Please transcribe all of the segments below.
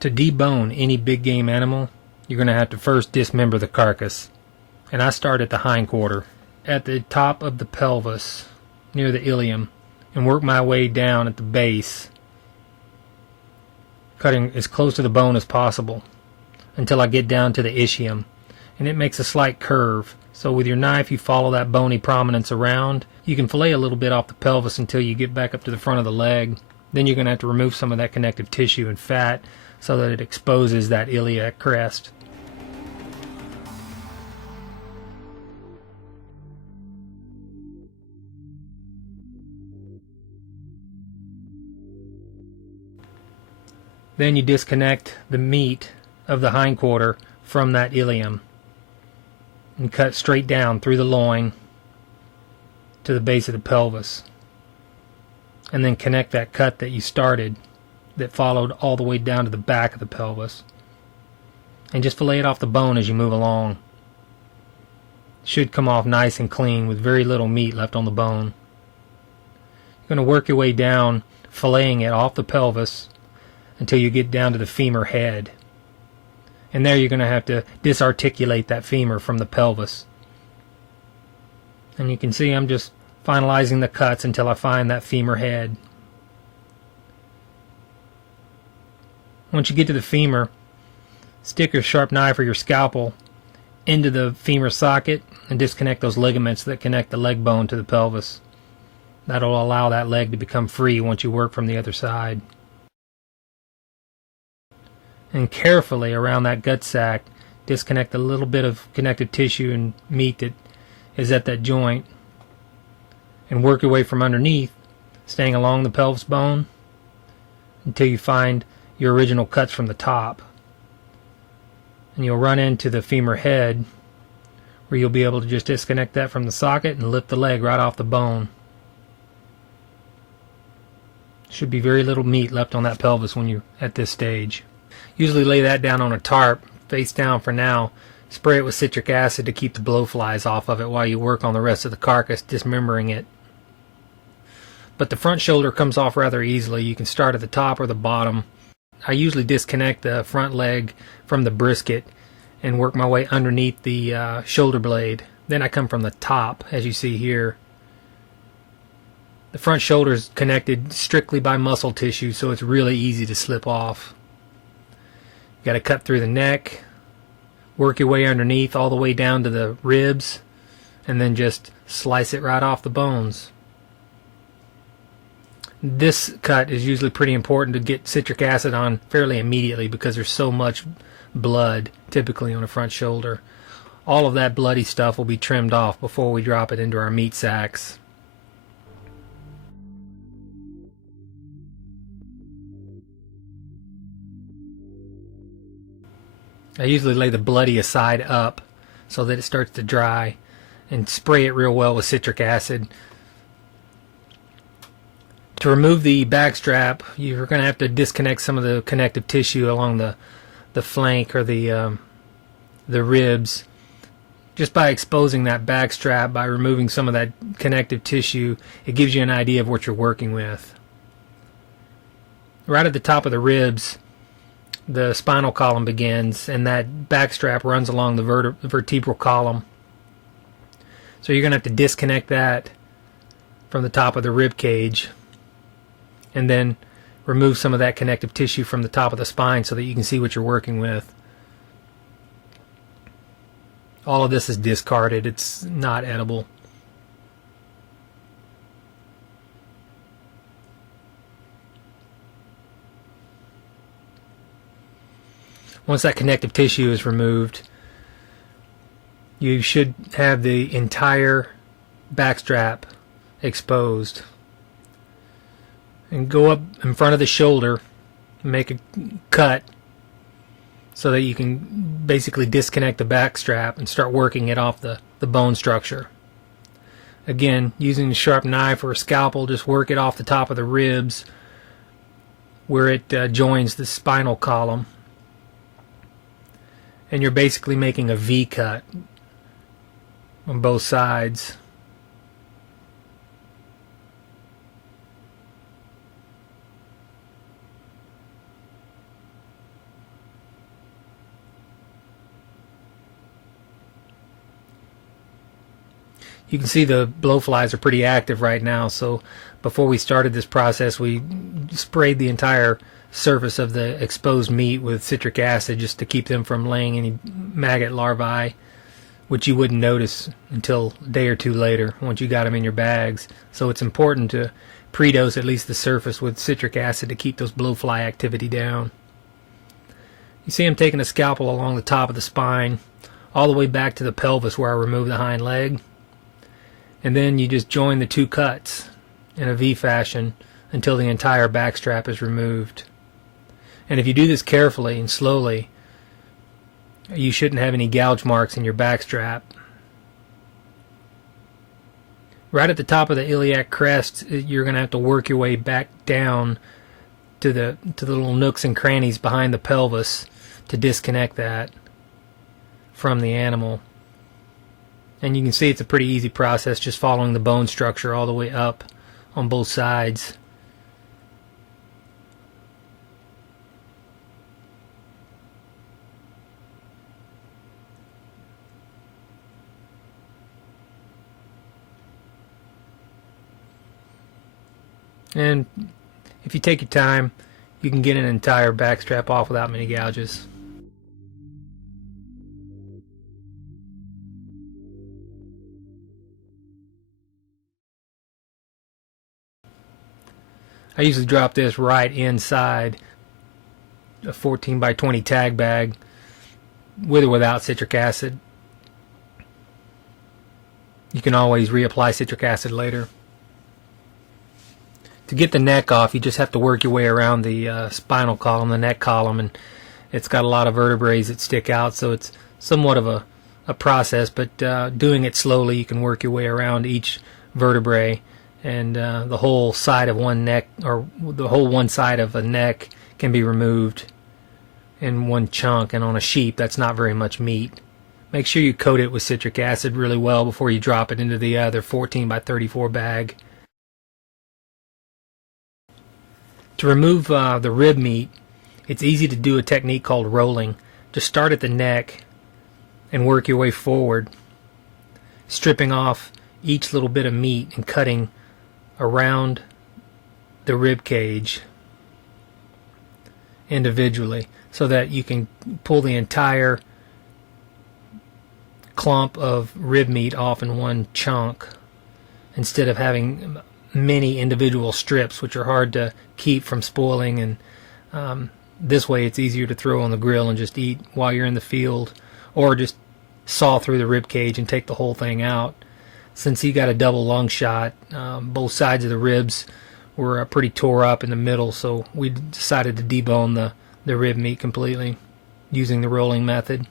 To debone any big game animal, you're going to have to first dismember the carcass. And I start at the hindquarter, at the top of the pelvis, near the ilium, and work my way down at the base, cutting as close to the bone as possible until I get down to the ischium. And it makes a slight curve. So with your knife, you follow that bony prominence around. You can fillet a little bit off the pelvis until you get back up to the front of the leg. Then you're going to have to remove some of that connective tissue and fat so that it exposes that iliac crest. Then you disconnect the meat of the hindquarter from that ilium and cut straight down through the loin to the base of the pelvis. And then connect that cut that you started that followed all the way down to the back of the pelvis. And just fillet it off the bone as you move along. Should come off nice and clean with very little meat left on the bone. You're going to work your way down, filleting it off the pelvis until you get down to the femur head. And there you're going to have to disarticulate that femur from the pelvis. And you can see I'm just finalizing the cuts until I find that femur head. Once you get to the femur, stick your sharp knife or your scalpel into the femur socket and disconnect those ligaments that connect the leg bone to the pelvis. That'll allow that leg to become free once you work from the other side. And carefully around that gut sac, disconnect a little bit of connective tissue and meat that is at that joint, and work your way from underneath, staying along the pelvis bone until you find your original cuts from the top. And you'll run into the femur head, where you'll be able to just disconnect that from the socket and lift the leg right off the bone. Should be very little meat left on that pelvis when you're at this stage. Usually lay that down on a tarp, face down for now. Spray it with citric acid to keep the blowflies off of it while you work on the rest of the carcass, dismembering it. But the front shoulder comes off rather easily. You can start at the top or the bottom. I usually disconnect the front leg from the brisket and work my way underneath the shoulder blade. Then I come from the top, as you see here. The front shoulder is connected strictly by muscle tissue, so it's really easy to slip off. You got to cut through the neck, work your way underneath all the way down to the ribs, and then just slice it right off the bones. This cut is usually pretty important to get citric acid on fairly immediately because there's so much blood typically on the front shoulder. All of that bloody stuff will be trimmed off before we drop it into our meat sacks. I usually lay the bloody side up so that it starts to dry and spray it real well with citric acid. To remove the back strap, you're going to have to disconnect some of the connective tissue along the flank or the ribs. Just by exposing that back strap, by removing some of that connective tissue, it gives you an idea of what you're working with. Right at the top of the ribs, the spinal column begins, and that back strap runs along the vertebral column. So you're going to have to disconnect that from the top of the rib cage, and then remove some of that connective tissue from the top of the spine so that you can see what you're working with. All of this is discarded. It's not edible. Once that connective tissue is removed, you should have the entire backstrap exposed. And go up in front of the shoulder, make a cut so that you can basically disconnect the backstrap and start working it off the bone structure. Again, using a sharp knife or a scalpel, just work it off the top of the ribs where it joins the spinal column. And you're basically making a V cut on both sides. You can see the blowflies are pretty active right now, so before we started this process, we sprayed the entire surface of the exposed meat with citric acid just to keep them from laying any maggot larvae, which you wouldn't notice until a day or two later once you got them in your bags. So it's important to pre-dose at least the surface with citric acid to keep those blowfly activity down. You see I'm taking a scalpel along the top of the spine all the way back to the pelvis where I removed the hind leg, and then you just join the two cuts in a V fashion until the entire backstrap is removed. And if you do this carefully and slowly, you shouldn't have any gouge marks in your backstrap. Right at the top of the iliac crest, you're going to have to work your way back down to the little nooks and crannies behind the pelvis to disconnect that from the animal. And you can see it's a pretty easy process, just following the bone structure all the way up on both sides. And if you take your time, you can get an entire backstrap off without many gouges. I usually drop this right inside a 14 by 20 tag bag with or without citric acid. You can always reapply citric acid later. To get the neck off, you just have to work your way around the spinal column, the neck column, and it's got a lot of vertebrae that stick out, so it's somewhat of a process, but doing it slowly, you can work your way around each vertebrae, and the whole side of one neck, or the whole one side of a neck, can be removed in one chunk. And on a sheep, that's not very much meat. Make sure you coat it with citric acid really well before you drop it into the other 14 by 34 bag. To remove the rib meat, it's easy to do a technique called rolling. Just start at the neck and work your way forward, stripping off each little bit of meat and cutting around the rib cage individually so that you can pull the entire clump of rib meat off in one chunk instead of having many individual strips, which are hard to keep from spoiling. And this way it's easier to throw on the grill and just eat while you're in the field, or just saw through the rib cage and take the whole thing out. Since he got a double lung shot, both sides of the ribs were pretty tore up in the middle, so we decided to debone the rib meat completely using the rolling method.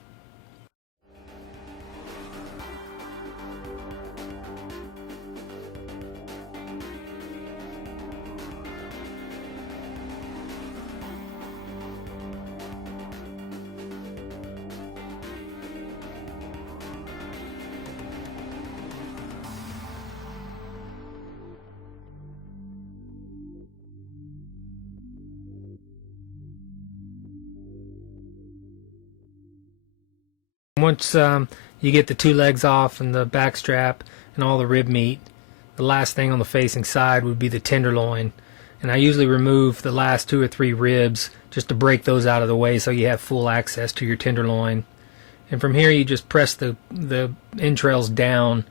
Once you get the two legs off and the back strap and all the rib meat, the last thing on the facing side would be the tenderloin. And I usually remove the last 2 or 3 ribs just to break those out of the way so you have full access to your tenderloin. And from here you just press the entrails down,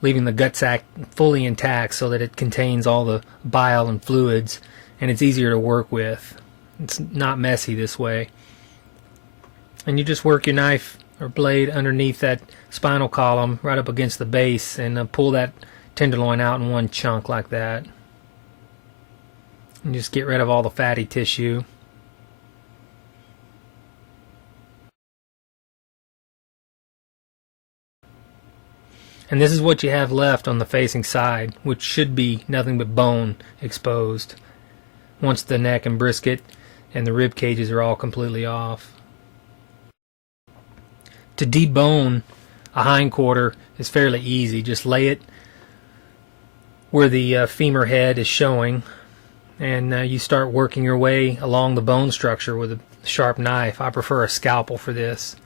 leaving the gut sac fully intact so that it contains all the bile and fluids, and it's easier to work with. It's not messy this way. And you just work your knife or blade underneath that spinal column right up against the base and pull that tenderloin out in one chunk like that. And just get rid of all the fatty tissue. And this is what you have left on the facing side, which should be nothing but bone exposed once the neck and brisket and the rib cages are all completely off. To debone a hindquarter is fairly easy. Just lay it where the femur head is showing, and you start working your way along the bone structure with a sharp knife. I prefer a scalpel for this.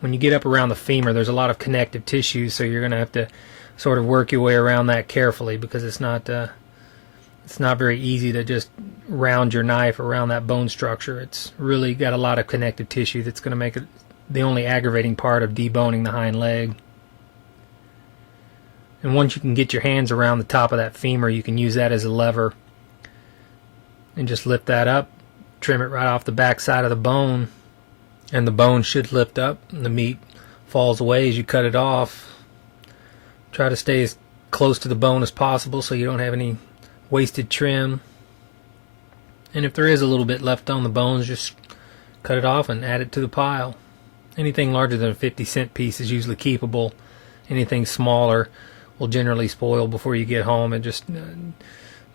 When you get up around the femur, there's a lot of connective tissue, so you're going to have to sort of work your way around that carefully, because it's not very easy to just round your knife around that bone structure. It's really got a lot of connective tissue that's going to make it the only aggravating part of deboning the hind leg. And once you can get your hands around the top of that femur, you can use that as a lever and just lift that up, trim it right off the back side of the bone, and the bone should lift up and the meat falls away as you cut it off. Try to stay as close to the bone as possible so you don't have any wasted trim. And if there is a little bit left on the bones, just cut it off and add it to the pile. Anything larger than a 50-cent piece is usually keepable. Anything smaller will generally spoil before you get home and just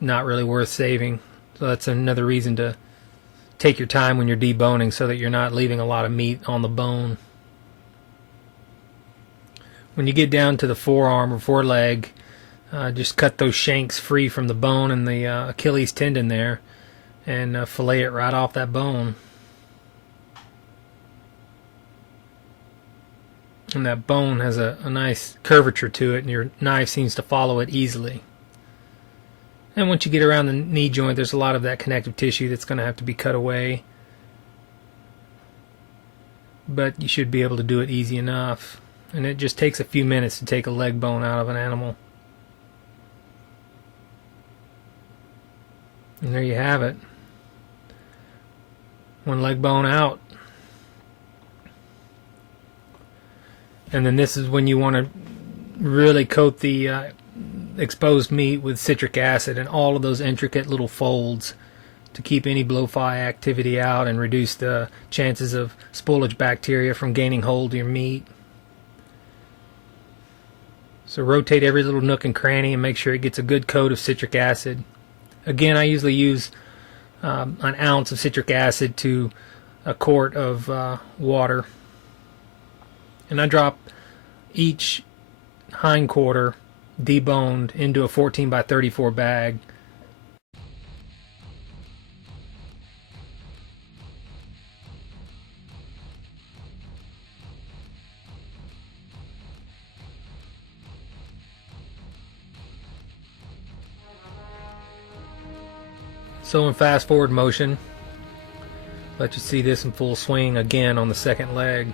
not really worth saving. So that's another reason to take your time when you're deboning, so that you're not leaving a lot of meat on the bone. When you get down to the forearm or foreleg, just cut those shanks free from the bone and the Achilles tendon there, and fillet it right off that bone. And that bone has a nice curvature to it, and your knife seems to follow it easily. And once you get around the knee joint, there's a lot of that connective tissue that's going to have to be cut away. But you should be able to do it easy enough. And it just takes a few minutes to take a leg bone out of an animal. And there you have it. One leg bone out. And then this is when you want to really coat the exposed meat with citric acid and all of those intricate little folds to keep any blowfly activity out and reduce the chances of spoilage bacteria from gaining hold of your meat. So rotate every little nook and cranny and make sure it gets a good coat of citric acid. Again, I usually use an ounce of citric acid to a quart of water. And I drop each hind quarter deboned into a 14 by 34 bag. So in fast forward motion, let you see this in full swing again on the second leg.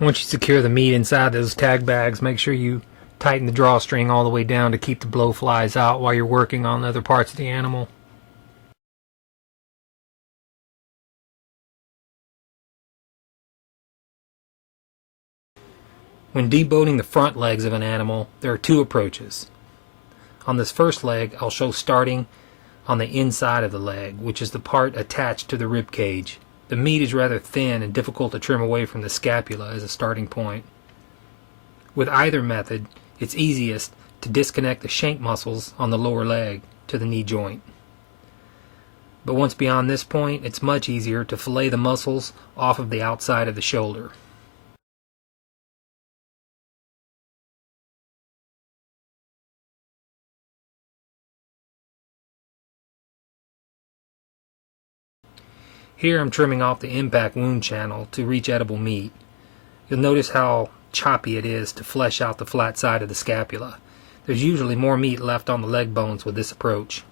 Once you secure the meat inside those tag bags, make sure you tighten the drawstring all the way down to keep the blowflies out while you're working on other parts of the animal. When deboning the front legs of an animal, there are two approaches. On this first leg, I'll show starting on the inside of the leg, which is the part attached to the rib cage. The meat is rather thin and difficult to trim away from the scapula as a starting point. With either method, it's easiest to disconnect the shank muscles on the lower leg to the knee joint. But once beyond this point, it's much easier to fillet the muscles off of the outside of the shoulder. Here I'm trimming off the impact wound channel to reach edible meat. You'll notice how choppy it is to flesh out the flat side of the scapula. There's usually more meat left on the leg bones with this approach.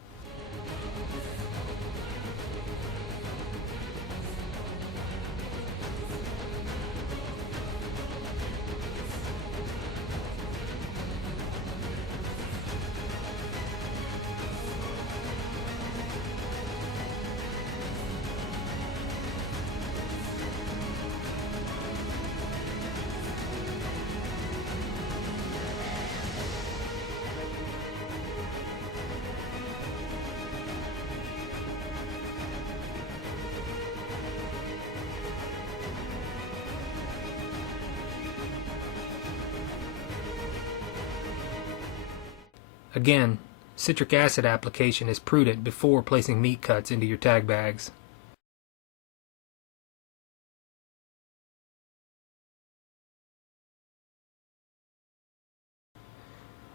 Again, citric acid application is prudent before placing meat cuts into your tag bags.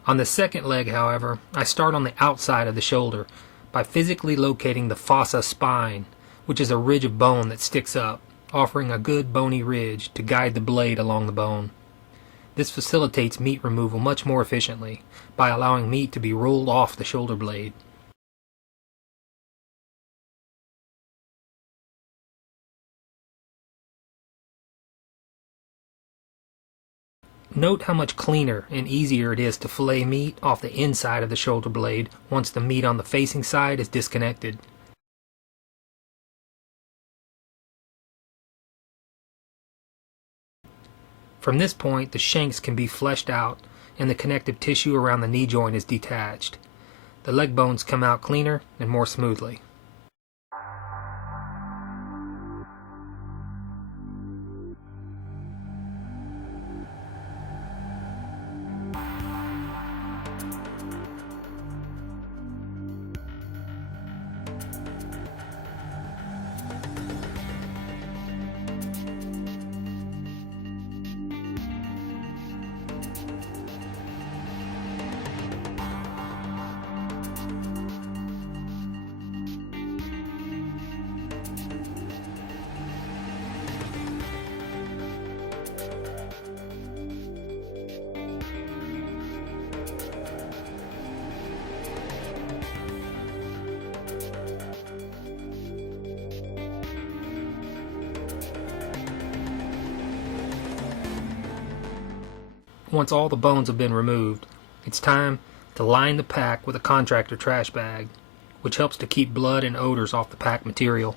On the second leg, however, I start on the outside of the shoulder by physically locating the fossa spine, which is a ridge of bone that sticks up, offering a good bony ridge to guide the blade along the bone. This facilitates meat removal much more efficiently by allowing meat to be rolled off the shoulder blade. Note how much cleaner and easier it is to fillet meat off the inside of the shoulder blade once the meat on the facing side is disconnected. From this point, the shanks can be fleshed out and the connective tissue around the knee joint is detached. The leg bones come out cleaner and more smoothly. Once all the bones have been removed, it's time to line the pack with a contractor trash bag, which helps to keep blood and odors off the pack material.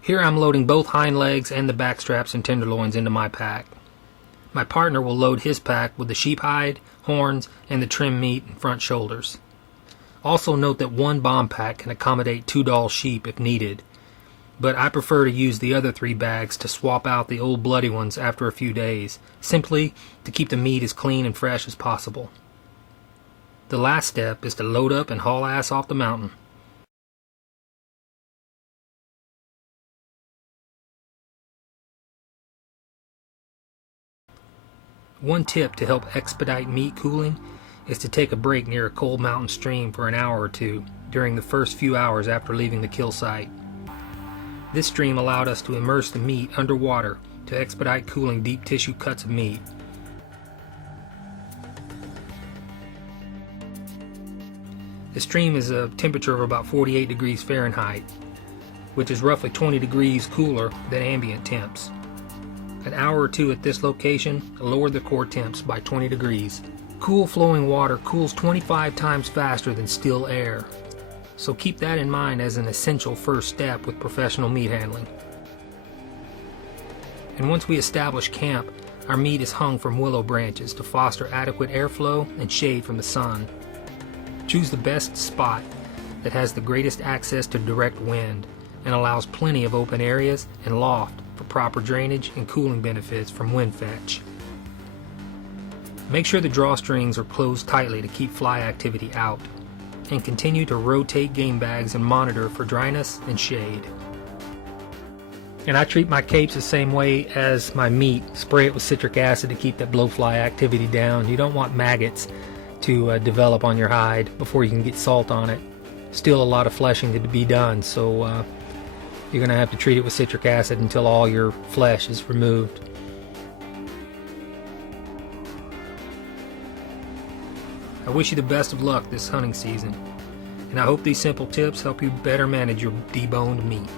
Here I'm loading both hind legs and the back straps and tenderloins into my pack. My partner will load his pack with the sheep hide, horns, and the trim meat and front shoulders. Also note that one bomb pack can accommodate 2 doll sheep if needed, but I prefer to use the other 3 bags to swap out the old bloody ones after a few days, simply to keep the meat as clean and fresh as possible. The last step is to load up and haul ass off the mountain. One tip to help expedite meat cooling is to take a break near a cold mountain stream for an hour or two during the first few hours after leaving the kill site. This stream allowed us to immerse the meat underwater to expedite cooling deep tissue cuts of meat. The stream is a temperature of about 48 degrees Fahrenheit, which is roughly 20 degrees cooler than ambient temps. An hour or two at this location lowered the core temps by 20 degrees. Cool flowing water cools 25 times faster than still air, so keep that in mind as an essential first step with professional meat handling. And once we establish camp, our meat is hung from willow branches to foster adequate airflow and shade from the sun. Choose the best spot that has the greatest access to direct wind and allows plenty of open areas and loft for proper drainage and cooling benefits from wind fetch. Make sure the drawstrings are closed tightly to keep fly activity out, and continue to rotate game bags and monitor for dryness and shade. And I treat my capes the same way as my meat. Spray it with citric acid to keep that blowfly activity down. You don't want maggots to develop on your hide before you can get salt on it. Still a lot of fleshing to be done, so you're going to have to treat it with citric acid until all your flesh is removed. I wish you the best of luck this hunting season, and I hope these simple tips help you better manage your deboned meat.